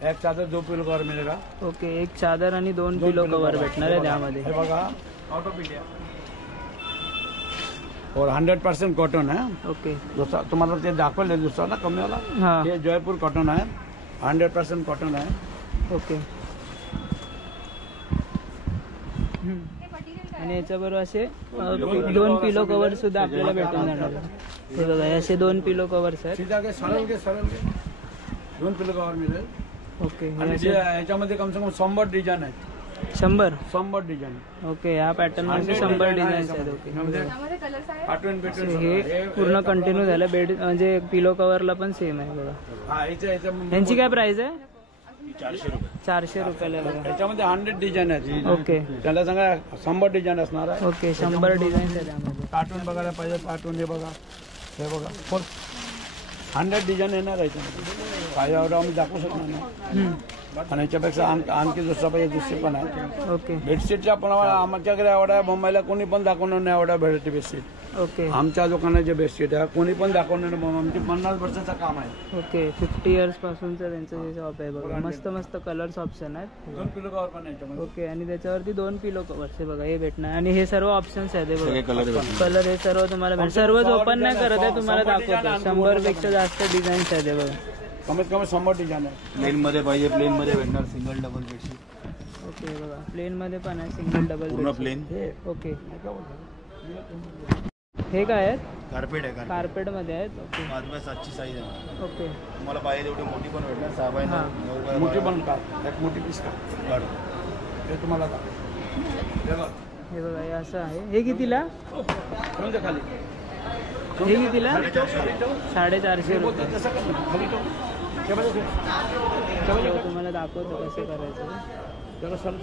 एक चादर 2 पिलो कवर मिलेगा. ओके एक चादर आणि 2 पिलो कवर भेटणार आहे त्यामध्ये. हे बघा आउट ऑफ इंडिया और 100% कॉटन है. ओके दुसरा तुम्हाला ते दाखवले दुसरा ना कमी वाला. हा हे जयपूर कॉटन आहे. 100% कॉटन आहे. ओके आणि याच्याबरोबर असे 2 पिलो कवर सुद्धा आपल्याला भेटून जाणार आहे. हे बघा हे असे 2 पिलो कवर्स आहेत. सीधा के सरळ के 2 पिलो कवर मिळेल. ओके हे आणि असे याच्यामध्ये कम से कम 100 डिझाईन आहेत. 100. डिझाईन. ओके ह्या पॅटर्न मध्ये 100 डिझाईन्स आहेत. ओके पाठवून भेटून हे पूर्ण कंटिन्यू झालं. बेड म्हणजे पिलो कव्हरला पण सेम आहे बघा. हा यांची काय प्राइस आहे? 400 रुपये. 400 रुपयाला आहे बघा. याच्यामध्ये 100 डिझाईन आहेत. ओके त्याला सांगा 100 डिझाईन असणार आहे. ओके 100 डिझाईन्स आहेत त्यामध्ये. कार्टून बघायला पाहिजे. कार्टून हे बघा, हे बघा, फुल 100 डिझाईन येणार आहे याच्यामध्ये. काही एवढं आम्ही दाखवू शकणार नाही. आणि याच्यापेक्षा आणखी दुसरा पाहिजे दुसरे पण आहे. ओके बेडशीटच्या पण आमच्याकडे एवढा मुंबईला कोणी पण दाखवणार नाही एवढा भेटते बेडशीट. ओके आमच्या दुकानात जे बेडशीट आहे कोणी पण दाखवणार नाही. आमची 50 वर्षाचं काम आहे. ओके 50 इयर्स पासूनचं त्यांचं जे शॉप आहे बघा. मस्त मस्त कलर्स ऑप्शन आहेत. 2 किलो कवर पण आहे याच्यामध्ये. ओके आणि त्याच्यावरती 2 पिलो कवर्स आहे बघा. हे भेटणार आणि हे सर्व ऑप्शन्स आहेत हे सगळे बघा. कलर भेटतील. कलर हे सर्व तुम्हाला भेटणार. सर्वच ओपन नाही करत आहे, तुम्हाला दाखवतो. 100 पेक्षा जास्त डिझाईन्स आहेत हे बघा. कमीत कमी 100 डिझाईन आहे. प्लेन मध्ये पाहिजे प्लेन मध्ये भेटणार. सिंगल डबल बेडशीट ओके हे बघा प्लेन मध्ये पण आहे. सिंगल डबल पूर्ण प्लेन. ओके हे काय आहेत? कार्पेट आहे. कार्पेट मध्ये आहेत. ओके 5x7 ची साईज आहे. ओके तुम्हाला पाहिजे तेवढी मोठी पण भेटणार. 6x9 मोठी पण का एक मोठी पीस का काढू. हे तुम्हाला दाखव. हे बघा हे असं आहे. हे कितीला? कोणत्या खाली हे कितीला? 450 रुपये. तुम्हाला दाखवतो कसं करायचं. त्याला सरळ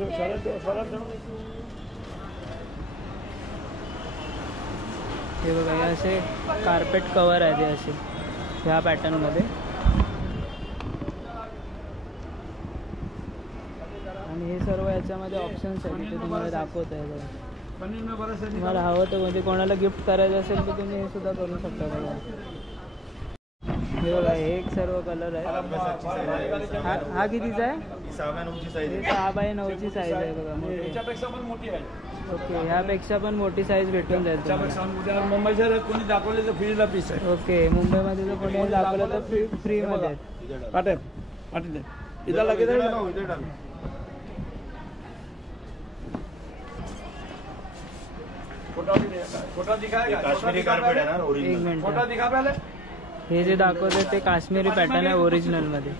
हे बघा हे असे कार्पेट कवर आहे. ते असे ह्या पॅटर्नमध्ये. आणि हे सर्व याच्यामध्ये ऑप्शन्स आहेत ते तुम्हाला दाखवत आहे बघा. तुम्हाला हवं तर म्हणजे कोणाला गिफ्ट करायचं असेल तर तुम्ही हे सुद्धा करू शकता बघा. हे बघा हे एक सर्व कलर आहे. हा कितीचा आहे? 6x9 ची साईज आहे. 6x9 साईज आहे बघा. याच्यापेक्षा पण मोठी आहे. ओके ह्यापेक्षा पण मोठी साईज भेटून जाईल तुम्हाला. मुंबई शहरात कोणी दाखवले तर फ्रीला पीस आहे. ओके मुंबईमध्ये जर कोणी दाखवलं तर फ्रीमध्ये आहेत. पाठवते इथं लगेच फोटो दिखाएगा. काश्मीरी कार्पेट आहे ना एक ओरिजिनल. मिनिट. फोटो दिखा पहले. हे जे दाखवते ते काश्मीरी पॅटर्न आहे ओरिजिनल मध्ये.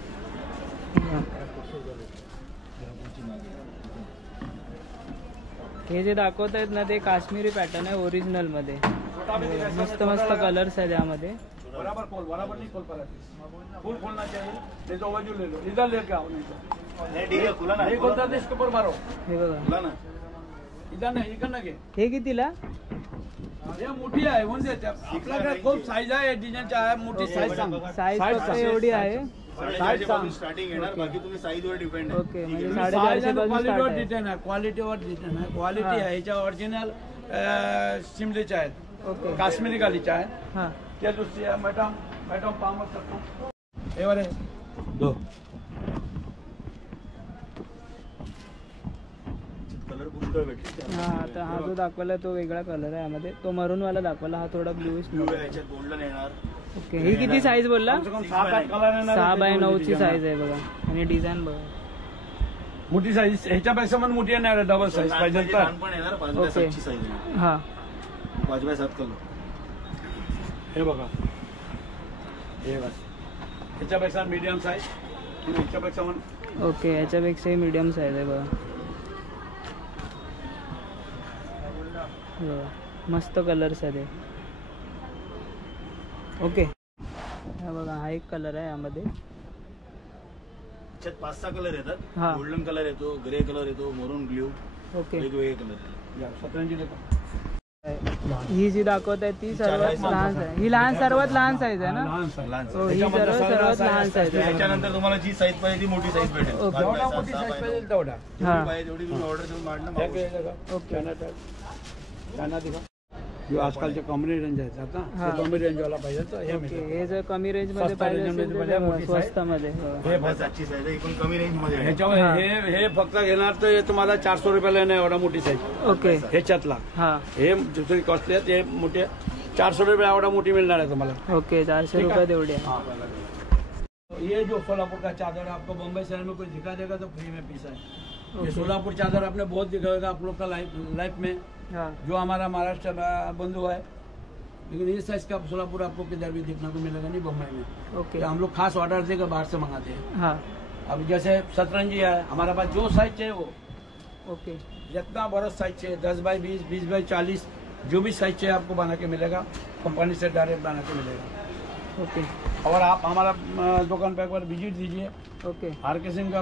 हे जे दाखवत आहेत ना ते काश्मीरी पॅटर्न आहे ओरिजिनल मध्ये. मस्त मस्त कलर्स आहेत यामध्ये. बराबर खोल, बराबर नहीं खोल पा रहा. फुल खोलना चाहिए. ले जाओ बाजू ले लो. इधर लेके आओ. नहीं ठीक आहे. खुला ना. नहीं खोलता तो इसके ऊपर मारो. हे बघा खुला ना. इधर नाही इकडनं घे. हे कितीला? हे मोठी आहे म्हणजे आपल्याकडे खूप साईज आहे. डिझाईनच्या आहे. मोठी साईज सांग. साईज फक्त एवढी आहे. 450 पासून स्टार्टिंग येणार. बाकी तुम्ही साईज वर डिपेंड आहे. ओके म्हणजे साईज 450 आणि पासून क्वालिटीवर स्टार्ट आहे. डिटेन आहे. क्वालिटीवर डिटेन आहे. क्वालिटी हा. आहे. याच्या ओरिजिनल शिमलेच्या आहेत. ओके काश्मीरी गालीच्या आहेत. हां त्या दुसरी आहे. मॅडम पाम करतो. हे बरे दो कलर पुष्कळ भेटतील. हां आता हा जो दाखवला तो वेगळा कलर आहे यामध्ये. तो मरूनवाला दाखवला. हा थोडा ब्लूइश. ब्लू आहे. याच्यात गोल्डन येणार. ओके ही किती साईज बोलला? कम से कम 6 कलर येणार. 6x9 ची साईज आहे बघा. आणि डिझाईन बघा. मोठी साईज ह्याच्यापेक्षा पण मोठी येणार. डबल साईज पाहिजे तर. लहान पण येणार. 5x7 ची साईज आहे. हां 5x7 कलर. हे बघा हे बघा ह्याच्यापेक्षा मीडियम साईज. ह्याच्यापेक्षा पण ओके याच्यापेक्षाही मीडियम साईज आहे बघा. बघा. मस्त कलर्स आहे ते. ओके हा बघा हा एक कलर आहे यामध्ये. याच्यात 5-6 कलर येतात. हा. गोल्डन कलर येतो, ग्रे कलर येतो, मरून ब्ल्यू, ओके वेगवेगळे कलर. या 17 देतो. ही जी दाखवत आहे ती सर्वात लहान आहे. ही लहान सर्वात लहान साईज आहे ना? लहान साईज. लहान हो ही सर्वात लहान साईज आहे. त्याच्यानंतर तुम्हाला जी साईज पाहिजे ती मोठी साईज भेटेल. ओके. 5x7, जेवढा मोठी साईज 6x9. पाहिजे तेवढा. हां पाहिजे तेवढी तुम्ही ऑर्डर देऊन मांडणं हे मागू काय शकता. जगा? ओके चायना दिखा. जो आजकालचे कमी रेंज आहेत आता हां. ते कमी रेंजवाला पाहिजे तर हे ओके मिळतं. हे जर कमी रेंज मध्ये स्वस्त पाहिजे range असेल मध्ये तर पाहिजे, बघा, मोठी size. स्वस्तामध्ये हो. हे 5x7 साईज आहे. पण कमी रेंज मध्ये आहे. ह्याच्यावर हां. हे फक्त घेणार तर हे तुम्हाला 400 रुपयाला नाही एवढा मोठी साईज. ओके ह्याच्यातला हां हे दुसरी कॉस्टली आहे. ते मोठे 400 रुपये एवढा मोठी मिळणार आहे तुम्हाला. ओके 400 रुपये तेवढे आहे. ये जो सोलापुर का चादर है आपको बम्बई शहर में कोई दिखा देगा तो फ्री में पीस है. ये ओके. सोलापुर चादर आपने बहुत दिखा होगा आप लोग का लाइफ में. हां जो हमारा महाराष्ट्र का बंधु है लेकिन ये साइज का सोलापुर आपको किधर भी देखने को मिलेगा नहीं बम्बई में. ओके ये हम लोग खास ऑर्डर देकर बाहर से मंगाते हैं. हां अब जैसे सतरंजी है हमारे पास जो साइज चाहिए वो, ओके जितना बड़ा साइज चाहिए 10 बाई 20, 20 बाई 40, जो भी साइज चाहिए आपको बना के मिलेगा, कंपनी से डायरेक्ट बना के मिलेगा। ओके और आप हमारा दुकान पर एक बार विजिट दीजिए। ओके हर किस्म का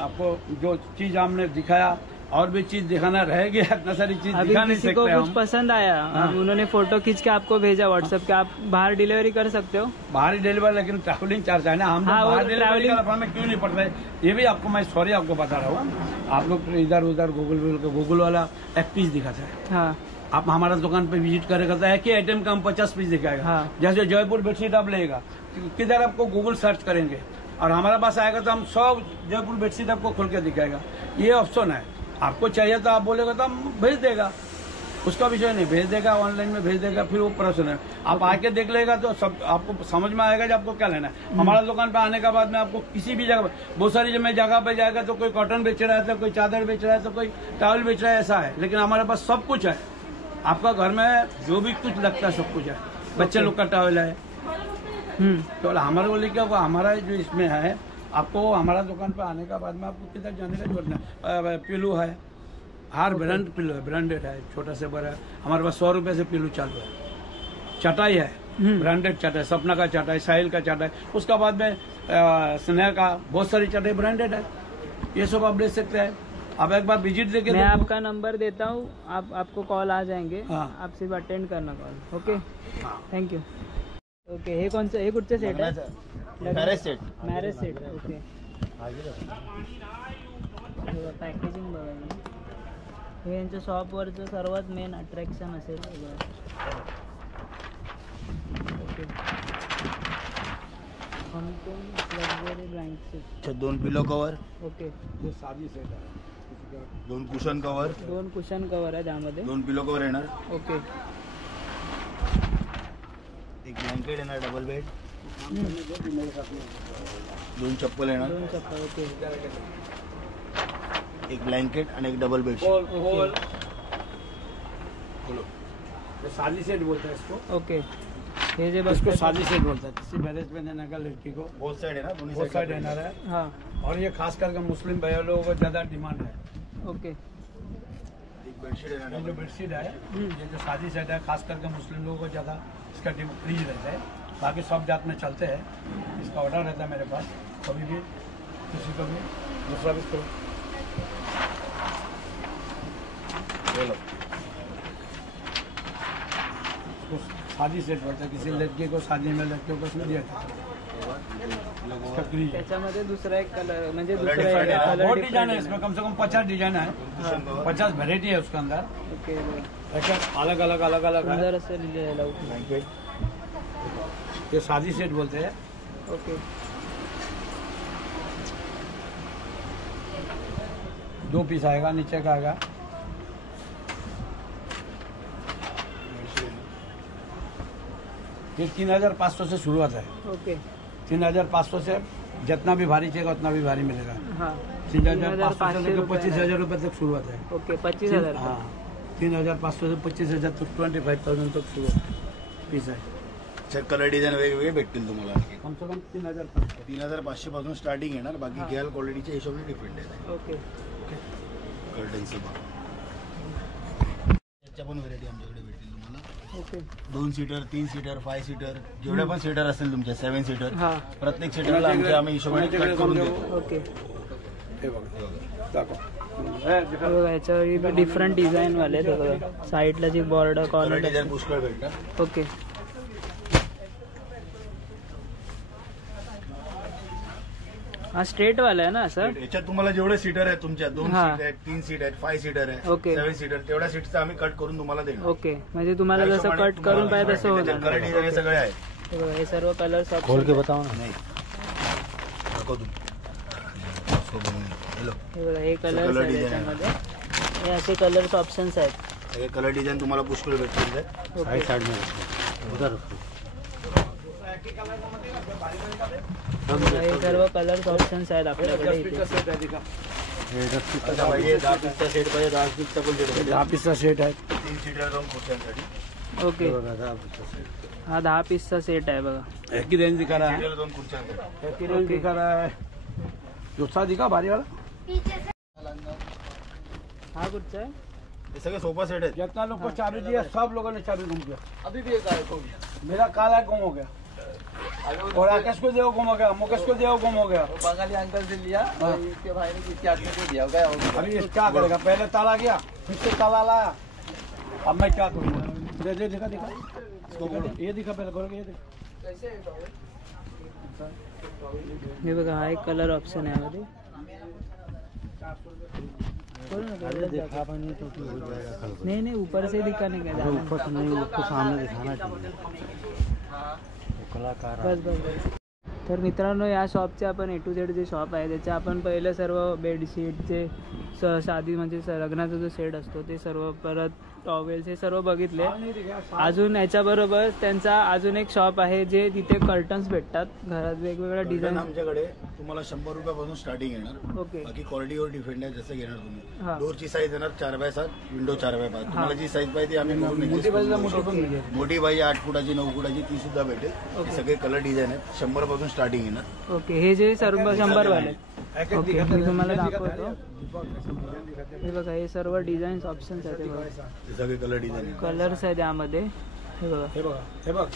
आपको जो चीज हमने दिखाया और भी चीज दिखाना रह गया, इतना सारी चीज अभी दिखा नहीं किसी को सकते कुछ हम। पसंद आया, हाँ। अब उन्होंने फोटो खींच के आपको भेजा व्हाट्सएप पे, आप बाहर डिलीवरी कर सकते हो? बाहरी डिलीवरी, लेकिन ट्रैवलिंग चार्ज है ना, हम हाँ, वो बाहर डिलीवरी travelling- का हमें क्यों नहीं पड़ता है, ये भी आपको मैं सॉरी आपको बता रहा हूँ। आप लोग इधर उधर गूगल वाला एक पीस दिखाता है, हाँ आप हमारा दुकान पे विजिट करेगा तो एक ही आइटम का हम 50 पीस दिखाएगा। हाँ। जैसे जयपुर बेडशीट आप लेगा, किधर आपको गूगल सर्च करेंगे और हमारे पास आएगा तो हम 100 जयपुर बेडशीट आपको खोल के दिखाएगा। ये ऑप्शन है, आपको चाहिए तो आप बोलेगा तो हम भेज देगा, उसका विषय नहीं, भेज देगा, ऑनलाइन में भेज देगा, फिर वो प्रश्न है। आप आके देख लेगा तो सब आपको समझ में आएगा कि आपको क्या लेना है। हमारा दुकान पे आने के बाद में आपको किसी भी जगह, बहुत सारी जगह पे जाएगा तो कोई कॉटन बेच रहा है, तो कोई चादर बेच रहा है, तो कोई टॉवल बेच रहा है, ऐसा है। लेकिन हमारे पास सब कुछ है, आपका घर में जो भी कुछ लगता है सब कुछ है। बच्चे लोग का टॉवल है, तो हमारे बोले क्या होगा, हमारा जो इसमें है, आपको हमारा दुकान पे आने के बाद में आपको किधर जाने का जरूरत नहीं। पिल्लू है, हर ब्रांड पिल्लू है, ब्रांडेड है, छोटा से बड़ा है। हमारे पास 100 रुपए से पिल्लू चालू है। चटाई है, ब्रांडेड चटाई, सपना का चटाई, साहिल का चटाई, उसका बाद में स्नेहा का, बहुत सारी चटाई ब्रांडेड है। ये सब आप ले सकते हैं। आप एक बार विजिट देके मैं आपका नंबर देता हूँ, आपको कॉल आ जाएंगे, हाँ। आप सिर्फ अटेंड करना कॉल। ओके, हाँ। Thank you. ओके, हे कोणचं, हे कुठचं सेट आहे? Marriage set. Marriage set, okay. Packaging बघा, हे यांच्या शॉपवरचं सर्वात मेन अट्रॅक्शन असेल सगळं. Okay, luxury blanket. अच्छा, 2 पिलो कवर, ओके, ये सादी सेट है, 2 कुशन कवर, 2 कुशन कवर आहे त्यामध्ये. 2 पिलो कवर येणार, ओके, एक ब्लँकेट येणार डबल बेड, 2 चप्पल येणार, 2 चप्पल. ओके, एक ब्लँकेट आणि एक डबल बेड. बोलो, ये सादी सेट बोलते हैं इसको। ओके. हे जे इसको बघतो शादी सेट बोलता है, किसी मैरिज में देने का लड़की को बोथ साइड आहे ना, दोन्ही बहुत साइड देना है। हां, और ये खास करके मुस्लिम भैया लोगों को ज्यादा डिमांड है। ओके. एक बेडशीट येणार ये जो डबल. बेडशीट है, ये जो शादी सेट है, खास करके मुस्लिम लोगों को ज्यादा इसका क्रेज रहता है। बाकी सब जात में चलते हैं, इसका ऑर्डर रहता है मेरे पास, कभी भी किसी को भी दूसरा भी करो। बोलो. उसको शादी सेट बोलते हैं, किसी लड़की को शादी में लड़कियों को उसमें दिया जाता है, इसका क्रेज है। त्याच्यामध्ये दुसरा एक कलर, म्हणजे Colour दुसरा different एक है, कलर बहुत डिजाइन है डिफरंट इसमें, कम से कम 50 डिजाइन है, कुशन कवर, 50 वेरायटी है उसके अंदर। ओके, ऐसा अलग अलग अलग अलग है। सुंदर असं लिहिलेलं आहे. ब्लँकेट, ये शादी सेट बोलते हैं। ओके, 2 पीस आएगा, नीचे का आएगा। ये 3500 से शुरुआत है। ओके. 3500 से जितना भी भारी चाहिएगा उतना भी भारी मिलेगा। हां, 3500 से लेकर 25,000 रुपये तक शुरुआत है। ओके. 25,000. हाँ, 3500 से 25,000 तक 25,000 तक शुरुआत पीस है। अच्छा, कलर डिझाईन वेगवेगळे भेटतील तुम्हाला. कम से कम 3500। 3500 पासून स्टार्टिंग येणार, बाकी घ्याल क्वालिटीच्या हिशोबाने डिफरंट आहे. ओके. कर्टन्सचे त्याच्या पण व्हरायटी आमच्याकडे भेटतील तुम्हाला. ओके. 2 सीटर, 3 सीटर, 5 सीटर, जेवढे पण सीटर असेल तुमच्या 7 सीटर, हां, प्रत्येक सीटरला आम्ही हिशोबाने कट करून देतो. ओके. हे बघा, दाखव. हे बघा, याच्यावर डिफरंट डिझाईन वाले आहेत बघा. साईडला जी बॉर्डर कलर कॉर्नर. डिझाईन पुष्कळ भेटतात. ओके. हा स्ट्रेट वाला आहे ना सर? याच्यात तुम्हाला जेवढे सीटर आहेत तुमच्या 2 हा. सीट आहेत, 3 सीट आहेत, 5 सीटर आहे, ओके. 7 सीटर, तेवढ्या सीटचं आम्ही कट करून तुम्हाला देणार. ओके, म्हणजे तुम्हाला जसं कट करून पाहिजे तसं कलर होणार. डिझाईन हे सगळे आहेत. हे बघा, हे सर्व कलर्स खोल के बताओ ना. नाही दाखव तुम्ही. हॅलो, हे बघा, हे कलर्स color आहेत design याच्यामध्ये. हे असे कलर्स ऑप्शन्स आहेत. हे कलर डिझाईन तुम्हाला पुष्कळ भेटतील. ओके. हे सर्व कलर्स ऑप्शन्स आहेत आपल्याकडे इथे. का सेट है, दिखा। आता पाहिजे 10 पीसचा सेट पाहिजे, 10 पीसचा पण सेट पाहिजे. 10 पीस का सेट है। 3 सीटर 2 खुर्च्यांसाठी. ओके, हा 10 पीसचा सेट आहे बघा. एक ही रेंज दिखा रहा है, सीटर 2 खुर्च्यांसाठी. एक ही रेंज दिखा रहा है। दूसरा दिखा भारी वाला हा कुठचा आहे? हे सगळे सोफा सेट आहेत. जितना लोग को चाबी दिया सब लोगों ने चाबी घूम गया। अभी भी एक आया को गया। मेरा काला गुम हो गया और आकाश को देव गुम हो गया, मुकेश को देव गुम हो गया। वो बंगाली अंकल से लिया और इसके भाई ने किसी आदमी को दिया गया होगा। अभी ये क्या करेगा? पहले ताला गया, फिर से ताला लाया, अब मैं क्या करूँगा? दे दे दिखा दिखा इसको बोलो, ये दिखा पहले खोल के ये दिखा। कैसे है बाबू? हे बघा हा एक कलर ऑप्शन आहे यामध्ये. नहीं नहीं ऊपर से दिखाने का ऊपर से नहीं, उसको सामने दिखाना चाहिए. बस बस बस. तर मित्रांनो या शॉपचे आपण A to Z जे शॉप आहे त्याचे आपण पहिलं सर्व बेडशीटचे साधी म्हणजे लग्नाचा जो सेट असतो ते सर्व परत टॉवेल्स हे सर्व बघितले. अजून याच्याबरोबर त्यांचा अजून एक शॉप आहे जे तिथे कर्टन्स भेटतात घरात वेगवेगळ्या डिझाईन. आमच्याकडे तुम्हाला 100 रुपयापासून स्टार्टिंग येणार. ओके. बाकी क्वालिटीवर डिपेंड आहे जसं घेणार तुम्ही. हा. डोरची साईज येणार 4x7, विंडो 4x5. तुम्हाला जी साईज पाहिजे आम्ही करून मोठी adjust पाहिजे करून मोठी पण देऊ. मिळेल. मोठी पाहिजे 8 फुटाची 9 फुटाची ती सुद्धा भेटेल. हे सगळे कलर डिझाईन आहेत. 100 पासून स्टार्टिंग येणार. ओके. हे जे सर्व 100 वाले ओके मी तुम्हाला दाखवतो. हे बघा हे सर्व डिझाईन्स ऑप्शन्स आहेत. हे बघा हे सगळे कलर डिझाईन आहेत. कलर्स आहेत यामध्ये. हे बघा हे बघा हे बघ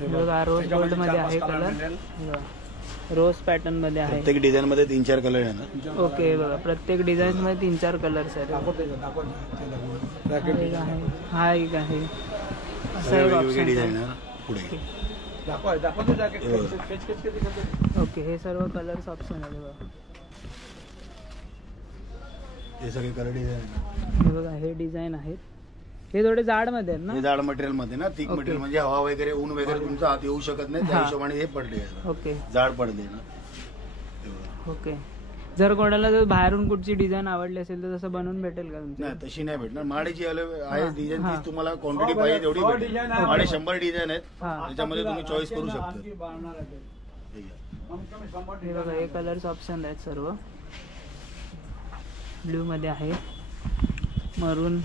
हे बघा रोज गोल्ड मध्ये आहे कलर. हे बघा रोज पॅटर्न मध्ये आहे. प्रत्येक डिझाईन मध्ये 3-4 कलर येणार. ओके. हे बघा प्रत्येक डिझाईन मध्ये 3-4 कलर्स आहेत. एक आहे हा एक आहे असं एक वेगवेगळे ऑप्शन डिझाईन आहे. येणार पुढे. दाखवतो जाके. ओके हे सर्व कलर्स ऑप्शन आहे. बघा हे सगळे कलर डिझाईन हे बघा हे डिझाईन आहेत. हे थोडे जाड मध्ये आहेत ना. हे जाड मटेरियल मध्ये ना. थिक मटेरियल म्हणजे हवा वगैरे ऊन वगैरे तुमचा हात येऊ शकत नाही त्या हा. हिशोबाने हे पडले ओके जाड पडले ना. हे बघा. ओके. जर कोणाला जर बाहेरून कुठची डिझाईन आवडली असेल तर तसं बनवून भेटेल का तुमच्या? नाही तशी नाही भेटणार. माडेची आहे डिझाईन हा. तीच तुम्हाला क्वांटिटी पाहिजे तेवढी भेटेल. माडे 100 डिझाईन आहेत. हा. त्याच्यामध्ये तुम्ही चॉईस करू शकता. हे बघा हे कलर्स ऑप्शन आहेत सर्व. ब्ल्यू मध्ये आहे, मरून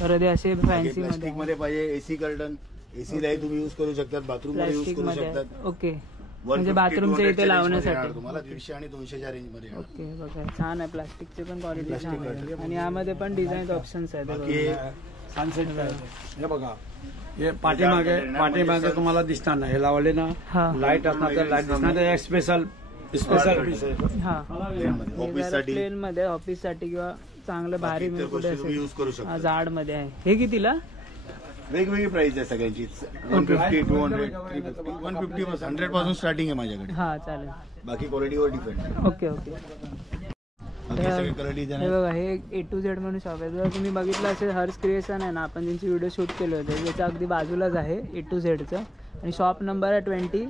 परत असे फॅन्सी प्लास्टिक मध्ये मध्ये पाहिजे. एसी कर्टन एसी लाई तुम्ही युज करू शकतात. बाथरूम मध्ये युज प्लास्टिक करू मध्ये. शकतात. ओके 150, म्हणजे बाथरूमच्या 200 इथे च्या लावण्यासाठी. range मध्ये तुम्हाला 150 आणि 200च्या रेंज मध्ये येणार. ओके बघा छान आहे. प्लास्टिकचे पण क्वालिटी प्लास्टिक छान आहे curtain. आणि यामध्ये पण डिझाईन ऑप्शन्स आहेत. हे बाकी बघा. सनसेट हे बघा हे पाठीमागे तुम्हाला दिसणार नाही. हे लावले ना हा. लाईट असणार तर लाईट दिसणार. एक स्पेशल पीस आहे. हा ऑफिस साठी प्लेन मध्ये ऑफिस साठी किंवा चांगलं भारी इतर कुठे गोष्टी तुम्ही असेल. यूज करू हा शकता. जाड मध्ये आहे. हे कितीला? वेगवेगळी प्राइस आहे सगळ्यांची. 150, 200, 350, 150 पासून 100 पासून स्टार्टिंग आहे माझ्याकडे. हा चालेल. बाकी क्वालिटीवर डिपेंड. Okay okay. बाकी सगळे कलर डिझाईन हे आहे. बघा हे A to Z म्हणून शॉप आहे. जर तुम्ही बघितलं असेल हर्ष क्रिएशन आहे ना, आपण ज्यांची व्हिडिओ शूट केले होते त्याच्या अगदी बाजूलाच आहे A to Zचं. आणि शॉप नंबर आहे 20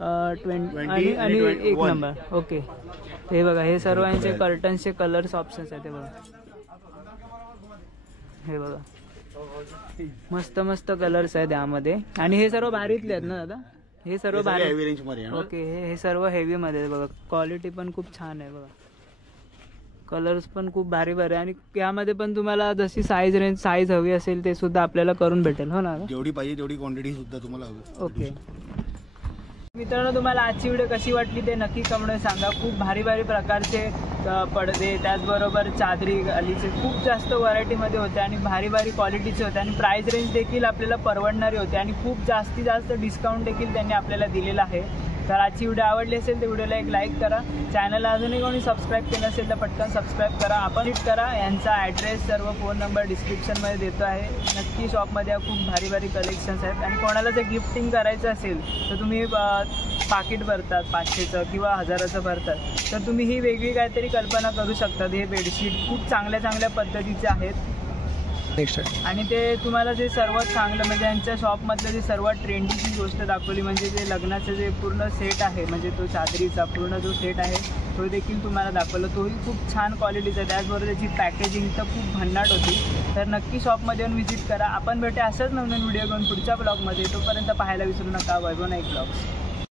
आणि 1 नंबर. ओके. हे बघा हे सर्व यांचे कर्टन्सचे कलर्स ऑप्शन्स आहेत. हे बघा हे बघा मस्त मस्त कलर्स आहेत यामध्ये. आणि हे सर्व भारीतले आहेत ना दादा? हे सर्व भारी. हेवी रेंज मध्ये येणार. ओके. हे सर्व हेवी मध्ये आहे. बघा क्वालिटी पण खूप छान आहे. बघा कलर्स पण खूप भारी भारी. आणि यामध्ये पण तुम्हाला जशी साईज हवी असेल ते सुद्धा आपल्याला करून भेटेल. हो ना? जेवढी पाहिजे तेवढी क्वांटिटी सुद्धा तुम्हाला हवी. ओके. मित्रांनो तुम्हाला आजची व्हिडिओ कशी वाटली ते नक्की कमेंट सांगा. खूप भारी भारी प्रकारचे पडदे त्याचबरोबर चादरी अलीचे खूप जास्त व्हरायटीमध्ये होते आणि भारी भारी क्वालिटीचे होते आणि प्राइस रेंज देखील आपल्याला परवडणारी होते आणि खूप जास्तीत जास्त डिस्काउंट देखील त्यांनी आपल्याला दिलेला आहे. तर आजची व्हिडिओ आवडली असेल तर व्हिडिओला एक लाईक करा. चॅनलला अजूनही कोणी सबस्क्राईब केलं असेल तर पटकन सबस्क्राईब करा. आपण हिट करा. यांचा ॲड्रेस सर्व फोन नंबर डिस्क्रिप्शनमध्ये देतो आहे. नक्की शॉपमध्ये खूप भारी भारी कलेक्शन्स आहेत. आणि कोणाला जर गिफ्टिंग करायचं असेल तर तुम्ही पाकिट भरतात 500चं किंवा 1000चं भरतात तर तुम्ही ही वेगळी काहीतरी कल्पना करू शकतात. हे बेडशीट खूप चांगल्या चांगल्या पद्धतीचे आहेत. आणि ते तुम्हाला जे सर्वात चांगलं म्हणजे यांच्या शॉपमधलं जे सर्वात ट्रेंडीची गोष्ट दाखवली म्हणजे जे लग्नाचं जे पूर्ण सेट आहे म्हणजे तो चादरीचा पूर्ण जो सेट आहे तो देखील तुम्हाला दाखवलं. तोही खूप छान क्वालिटीचा आहे. त्याचबरोबर त्याची पॅकेजिंग तर खूप भन्नाट होती. तर नक्की शॉपमध्ये येऊन व्हिजिट करा. आपण भेटे असंच नवीन व्हिडिओ घेऊन पुढच्या ब्लॉगमध्ये. तोपर्यंत पाहायला विसरू नका वैभव नाईक ब्लॉग्स.